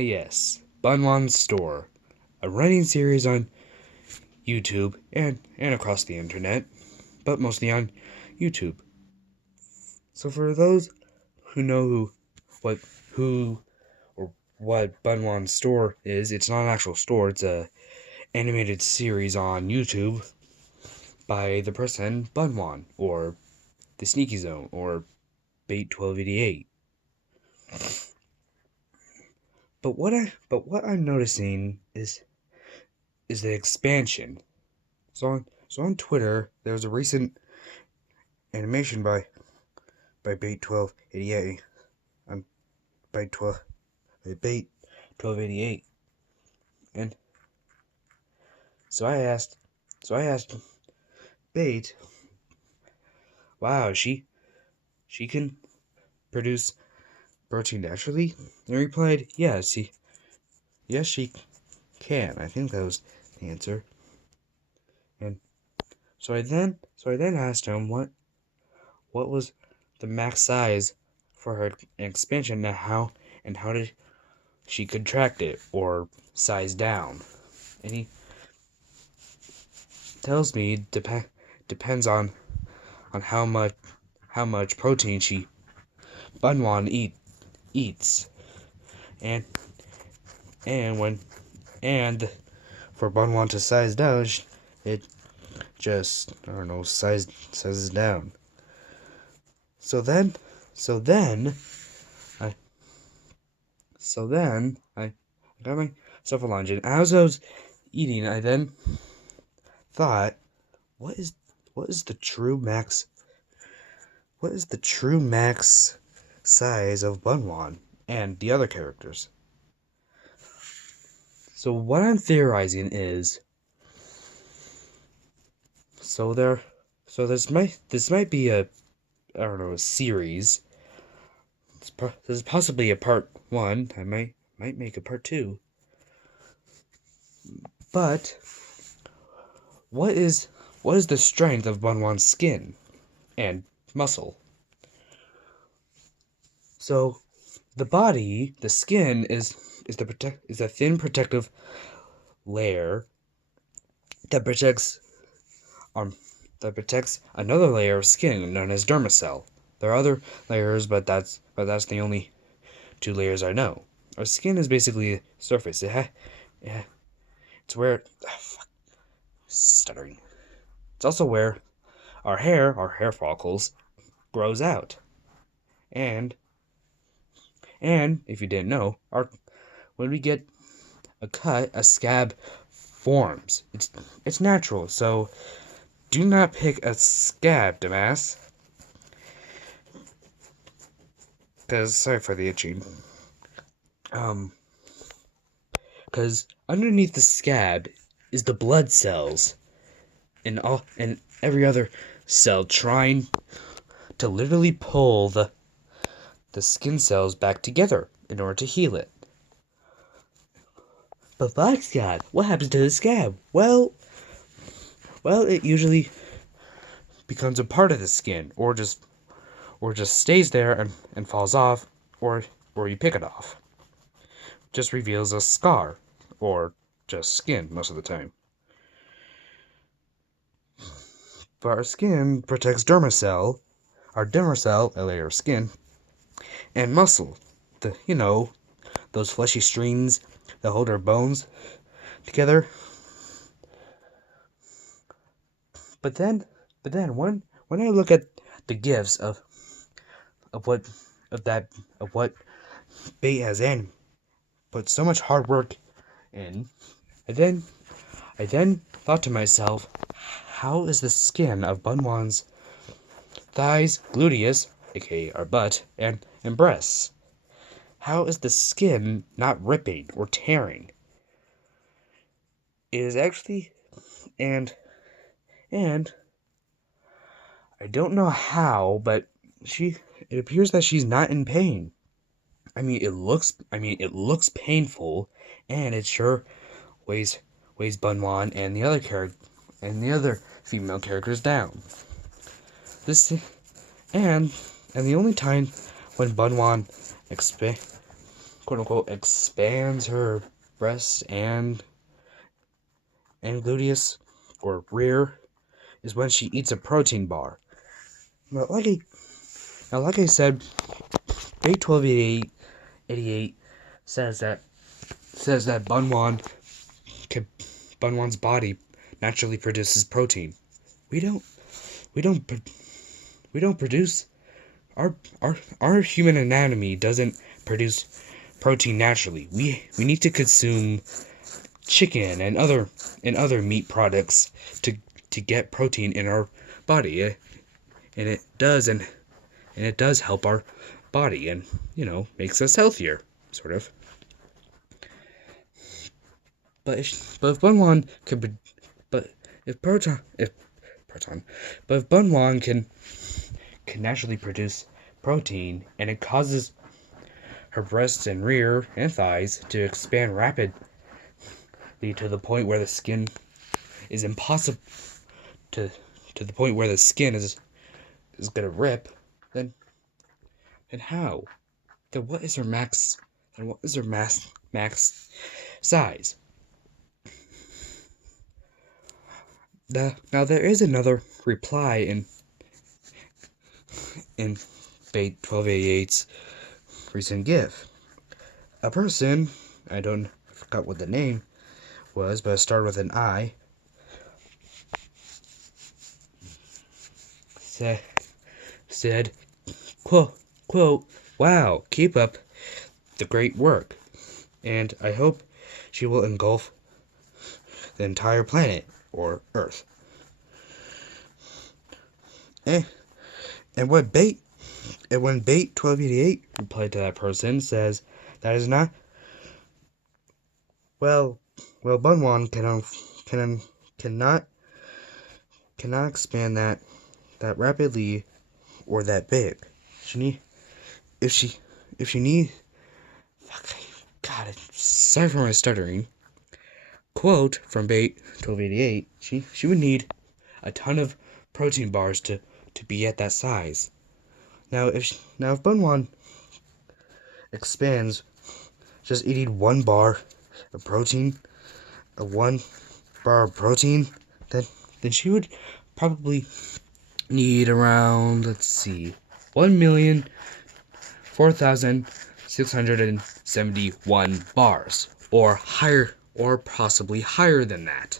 Yes, Bunwan's Store, a running series on YouTube and across the internet, but mostly on YouTube. So for those who know who or what Bunwan's Store is, it's not an actual store, it's a animated series on YouTube by the person Bunwan, or The Sneaky Zone, or Bait 1288. But what I'm noticing is the expansion. So on Twitter, there was a recent animation by Bait 1288 on Bait 1288, and so I asked Bait, wow, she can produce protein naturally? And he replied, yes, she can. I think that was the answer. And so I then asked him what was the max size for her expansion, and how did she contract it or size down? And he tells me depends on how much protein Bunwan eats, and when for Bunwan to size down, it just, I don't know, sizes down. So then I got myself a lunch, and as I was eating, I then thought, what is the true max size of Bunwan and the other characters? So what I'm theorizing is, this might be a, I don't know, a series. This is possibly a part 1. I might make a part 2. But what is the strength of Bunwan's skin and muscle? So the skin is a thin protective layer that protects another layer of skin known as dermacell. There are other layers, but that's the only 2 layers I know. Our skin is basically a surface. It's where stuttering. It's also where our hair follicles grows out. And if you didn't know, when we get a cut, a scab forms. It's natural. So do not pick a scab, dumbass. Because, sorry for the itching. Because underneath the scab is the blood cells and every other cell trying to literally pull the skin cells back together in order to heal it. But black scab, what happens to the scab? Well, it usually becomes a part of the skin, or just stays there and falls off, or you pick it off. Just reveals a scar, or just skin most of the time. But our skin protects dermacell, a layer of skin, and muscle, those fleshy strings that hold our bones together. But then when I look at the gifts of what Bait has put so much hard work in, I then thought to myself, how is the skin of Bunwan's thighs, gluteus, aka our butt, and breasts, how is the skin not ripping or tearing? It is actually, and I don't know how, but it appears that she's not in pain. It looks painful, and it sure weighs Bunwan and the other female characters down. And the only time when Bunwan quote unquote expands her breasts and gluteus or rear is when she eats a protein bar. Now, like I said, Bait 1288 says that Bunwan's body naturally produces protein. We don't produce our human anatomy doesn't produce protein naturally. We need to consume chicken and other meat products to get protein in our body, and it does help our body, and makes us healthier, sort of. But if Bunwan could, but if Bunwan can naturally produce protein, and it causes her breasts and rear and thighs to expand rapidly to the point where the skin is impossible to the point where the skin is gonna rip, then how? Then what is her max size? Now there is another reply in Bait 1288's recent GIF. A person, I forgot what the name was, but it started with an I, said, quote, "Wow, keep up the great work, and I hope she will engulf the entire planet, or Earth." And when Bait 1288 replied to that person, says that is not Bunwan cannot expand that rapidly or that big. If she need God, sorry for my stuttering. Quote from Bait 1288, she would need a ton of protein bars to be at that size. Now if Bunwan expands just eating one bar of protein, then she would probably need around, 1,004,671 bars, or higher, or possibly higher than that,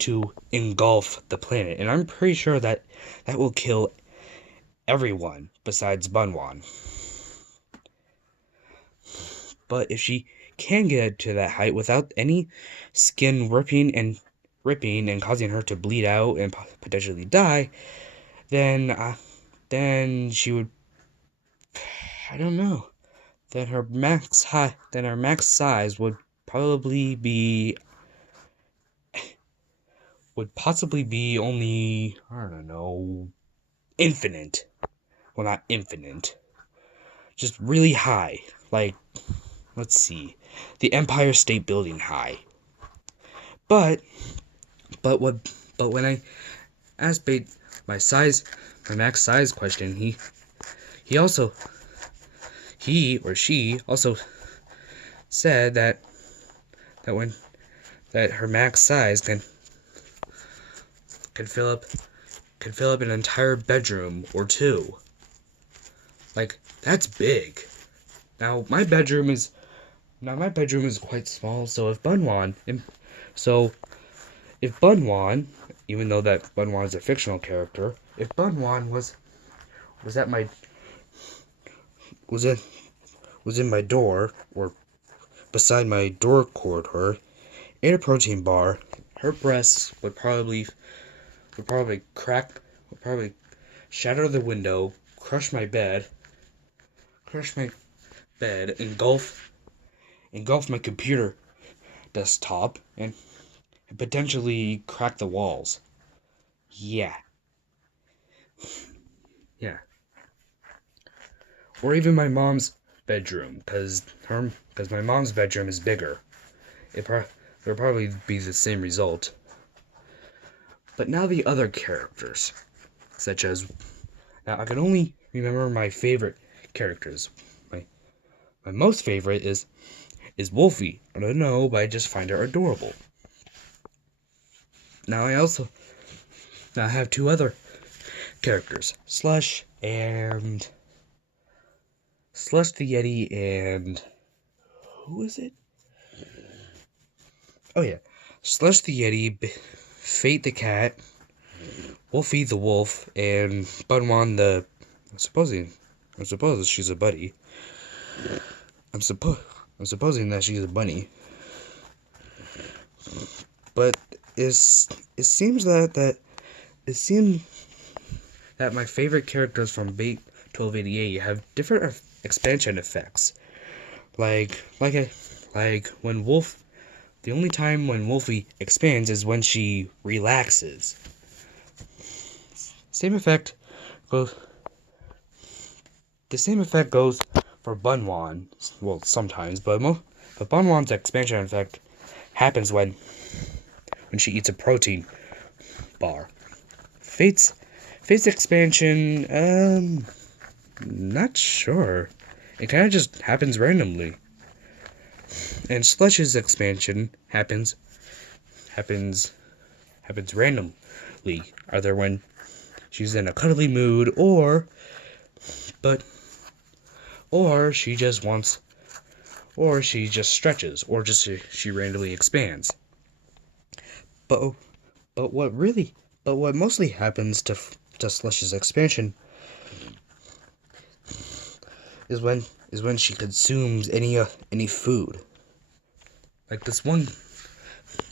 to engulf the planet. And I'm pretty sure that will kill everyone besides Bunwan. But if she can get to that height without any skin ripping and causing her to bleed out and potentially die, then she would, I don't know, then her max size would possibly be only, I don't know, infinite. Well, not infinite, just really high, like, let's see, the Empire State Building high. But when I asked Bait my max size question, he or she also said that her max size can fill up an entire bedroom or two. Like, that's big. Now my bedroom is quite small, so if Bunwan, even though that Bunwan is a fictional character, if Bunwan was in my door, or beside my door corridor, ate a protein bar, her breasts would probably shatter the window, crush my bed, engulf my computer desktop, and potentially crack the walls. Yeah. Or even my mom's bedroom, because my mom's bedroom is bigger. It'll probably be the same result. But now the other characters, now I can only remember my favorite characters. my most favorite is Wolfie. I don't know, but I just find her adorable. Now I have two other characters, Slush the Yeti, and who is it? Oh yeah, Slush the Yeti, Fate the cat, Wolfie the wolf, and Bunwan the. I'm supposing she's a buddy. I'm supposing that she's a bunny. But it seems that my favorite characters from Bait 1288 have different expansion effects. Like when Wolf, the only time when Wolfie expands is when she relaxes. Same effect goes. The same effect goes for Bunwan. Well, sometimes, but Bunwan's expansion effect happens when she eats a protein bar. Fate's expansion, not sure. It kind of just happens randomly. And Slush's expansion happens randomly, either when she's in a cuddly mood, or she just stretches, or just she randomly expands. But what mostly happens to Slush's expansion is when she consumes any food. Like this one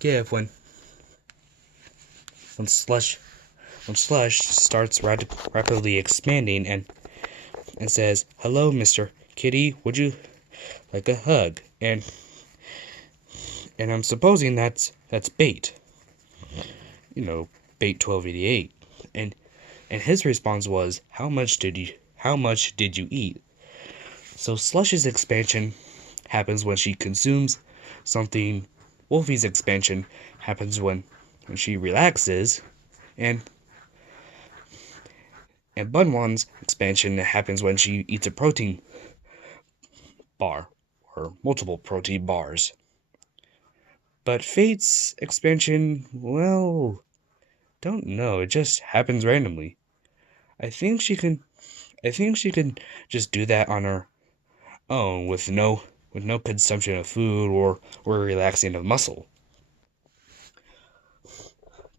gif when Slush starts rapidly expanding and says, "Hello, Mr. Kitty, would you like a hug?" And I'm supposing that's Bait. Bait 1288. And his response was, how much did you eat? So Slush's expansion happens when she consumes something. Wolfie's expansion happens when she relaxes, and Bunwan's expansion happens when she eats a protein bar or multiple protein bars. But Fate's expansion, well, don't know. It just happens randomly. I think she can just do that on her own with no consumption of food or relaxing of muscle.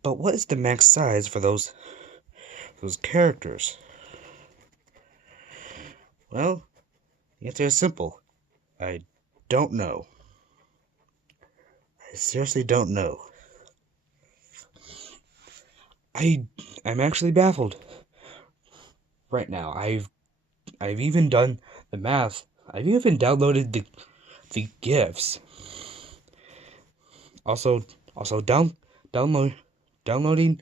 But what is the max size for those characters? Well, the answer is simple. I don't know. I seriously don't know. I'm actually baffled right now. I've even done the math. I've even downloaded the GIFs. Also downloading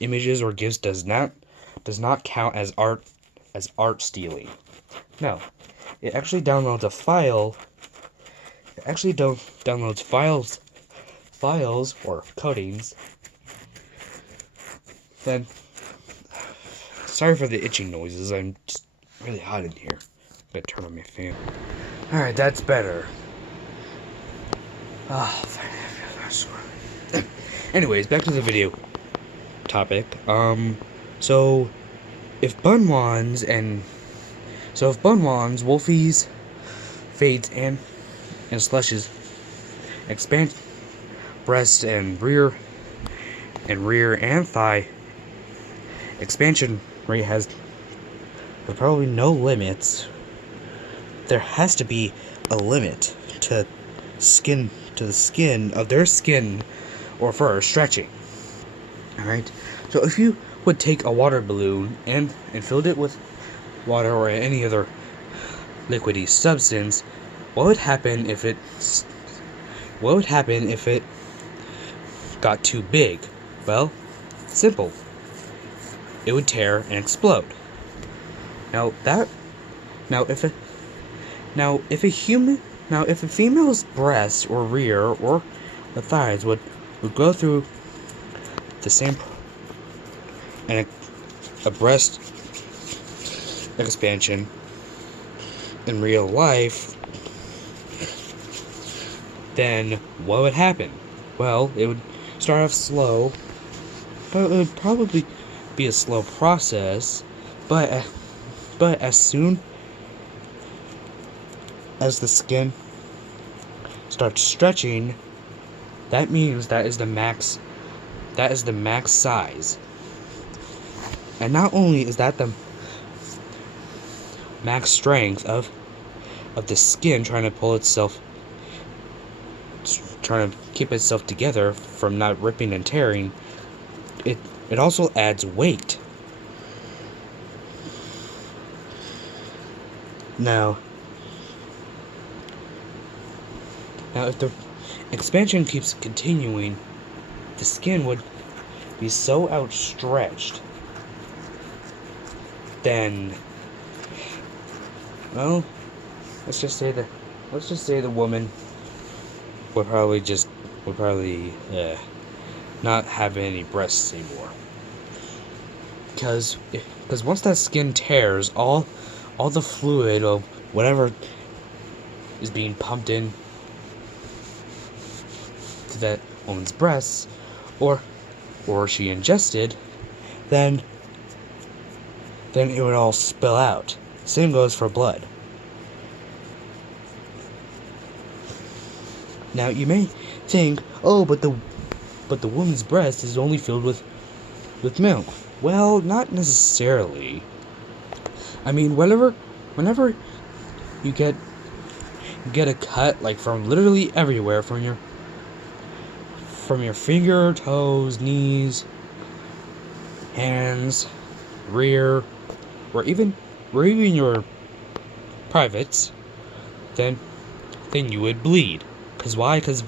images or GIFs does not count as art stealing. No, it actually downloads a file. It actually downloads files or codings. Then, sorry for the itching noises. I'm just really hot in here. I'm gonna turn on my fan. All right, that's better. Anyways, back to the video topic. So if Bunwan's, Wolfie's, Fate's, and Slush's expand breast and rear and thigh expansion rate has probably no limits, there has to be a limit to the skin of their skin or fur stretching. Alright, so if you would take a water balloon and filled it with water or any other liquidy substance, what would happen if it got too big? Well, simple. It would tear and explode. If a female's breast or rear or the thighs would go through the same, and a breast expansion in real life, then what would happen? Well, it would start off slow, but it would probably be a slow process, but as soon as the skin starts stretching, that means that is the max size. And not only is that the max strength of the skin trying to keep itself together from not ripping and tearing, it also adds weight. Now if the expansion keeps continuing, the skin would be so outstretched, then, well, let's just say the woman would probably not have any breasts anymore. Because once that skin tears, all the fluid of whatever is being pumped in to that woman's breasts, or she ingested, then it would all spill out. Same goes for blood. Now you may think, oh, but the woman's breast is only filled with milk. Well, not necessarily. I mean, whenever you get a cut, like, from literally everywhere, from your finger, toes, knees, hands, rear, or even your privates, then you would bleed. Because why? Because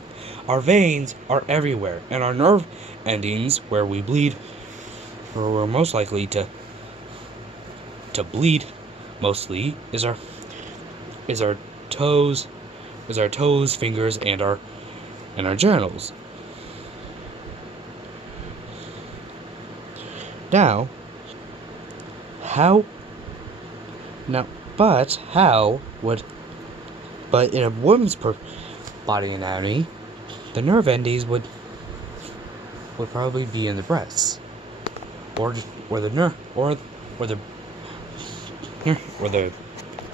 our veins are everywhere, and our nerve endings where we bleed, or we're most likely to bleed mostly, is our toes, fingers, and our genitals. But in a woman's body anatomy, the nerve endings would probably be in the breasts, or the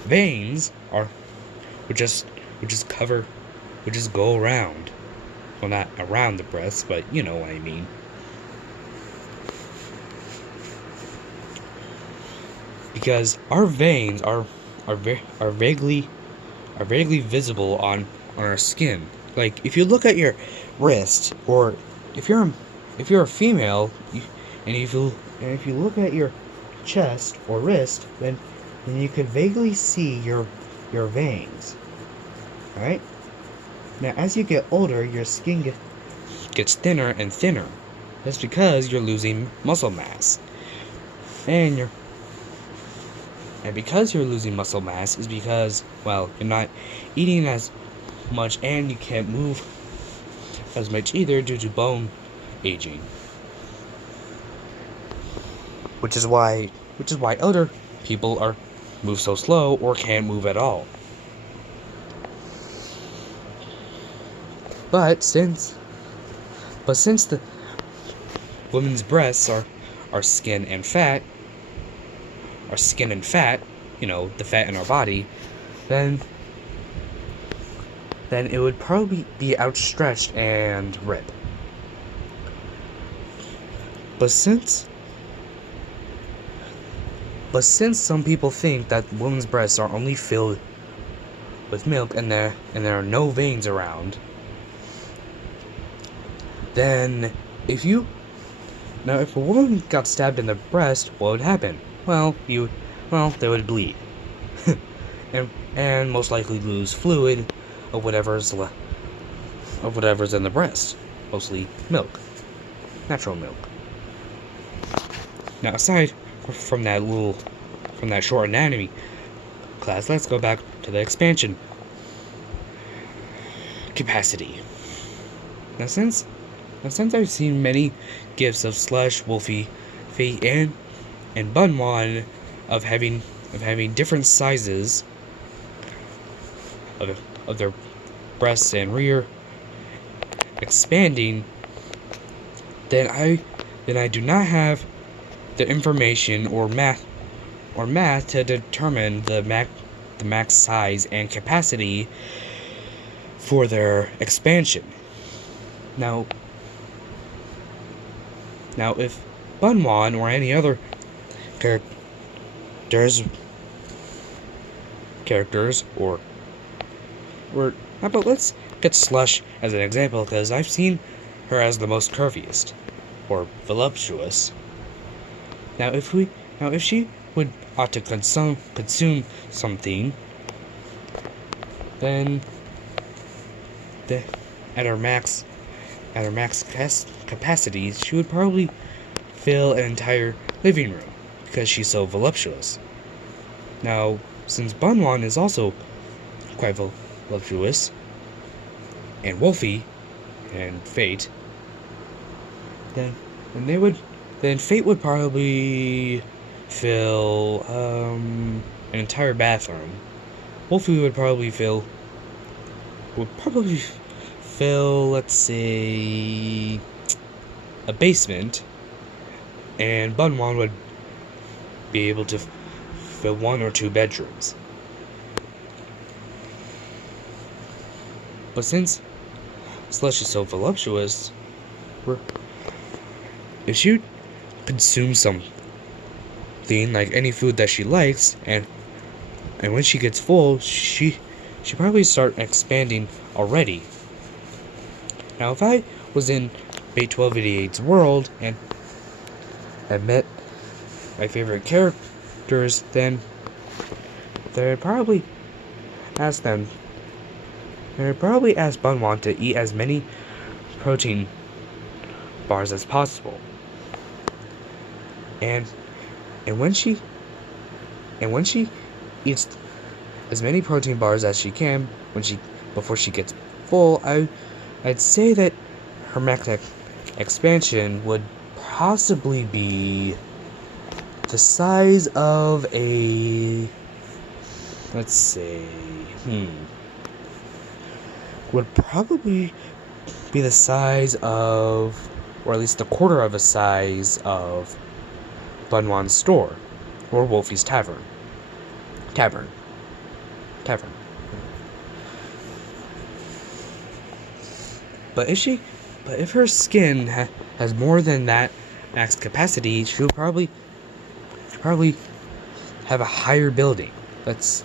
veins would just go around. Well, not around the breasts, but you know what I mean. Because our veins are vaguely visible on our skin. Like, if you look at your wrist, or if you're a female, and if you look at your chest or wrist, then you could vaguely see your veins. Alright? Now, as you get older, your skin gets thinner and thinner. That's because you're losing muscle mass. And because you're losing muscle mass is because, well, you're not eating as much, and you can't move as much either due to bone aging. Which is why older people move so slow or can't move at all. But since the woman's breasts are skin and fat, you know, the fat in our body, then it would probably be outstretched and rip. But since some people think that women's breasts are only filled with milk and there are no veins around, then if a woman got stabbed in the breast, what would happen? Well, they would bleed, and most likely lose fluid of whatever's in the breast, mostly milk, natural milk. Now, aside from that short anatomy class, let's go back to the expansion capacity. Now, since I've seen many gifs of Slush, Wolfie, Fate, and Bunwan of having different sizes of their breasts and rear expanding, then I do not have the information or math to determine the max size and capacity for their expansion. Now if Bunwan or any other characters or how about let's get Slush as an example, because I've seen her as the most curviest or voluptuous. Now if she would ought to consume something, then at her max capacity, she would probably fill an entire living room because she's so voluptuous. Now, since Bunwan is also quite voluptuous, and Wolfie and Fate, then Fate would probably fill an entire bathroom. Wolfie would probably fill, let's say, a basement, and Bunwan would be able to fill 1 or 2 bedrooms. But since Slush is so voluptuous, if she consumes something like any food that she likes, and when she gets full, she probably start expanding already. Now, if I was in Fate 1288's world and I met my favorite characters, then I'd probably ask Bunwan to eat as many protein bars as possible. And when she eats as many protein bars as she can before she gets full, I'd say that her max expansion would possibly be the size of a, let's say, would probably be the size of, or at least a quarter of a size of Bunwan's store, or Wolfie's tavern. But if her skin has more than that max capacity, she'll probably have a higher building. Let's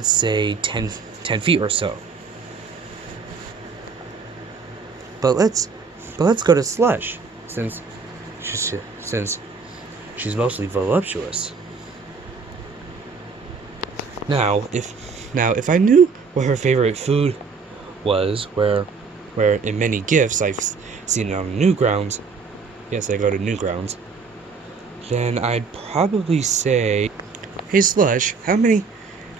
say 10 feet or so. But let's go to Slush, since she's mostly voluptuous. Now, if I knew what her favorite food was, where in many gifts I've seen it on Newgrounds, yes, I go to Newgrounds, then I'd probably say, "Hey Slush, how many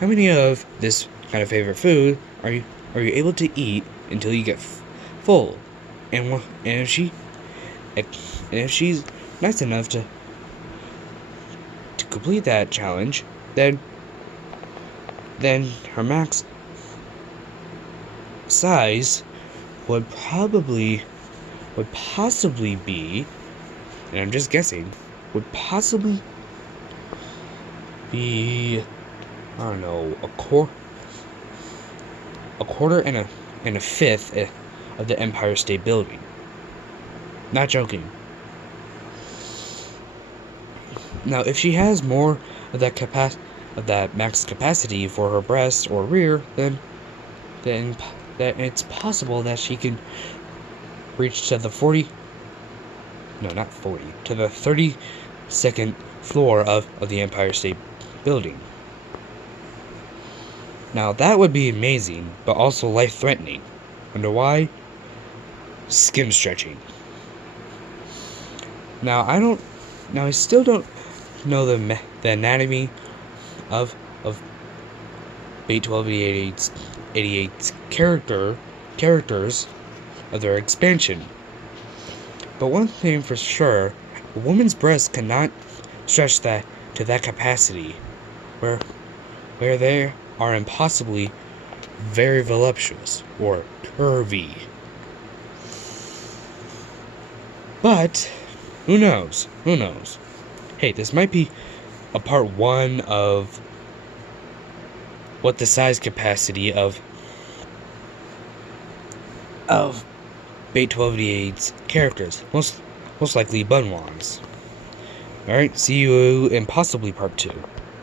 of this kind of favorite food are you able to eat until you get full?" And if she's nice enough to complete that challenge, then her max size would possibly be, and I'm just guessing, would possibly be, I don't know, a quarter and a fifth of the Empire State Building. Not joking. Now, if she has more of that max capacity for her breast or rear, then that it's possible that she can reach to the 32nd floor of the Empire State Building. Now, that would be amazing, but also life-threatening. Wonder why? Skin stretching. Now, I still don't know the anatomy of Fate 1288's characters of their expansion. But one thing for sure, a woman's breast cannot stretch to that capacity, where they are impossibly very voluptuous or curvy. But who knows? Who knows? Hey, this might be a part 1 of what the size capacity of Bait 1288's characters, most likely Bunwan's. Alright, see you in possibly part 2.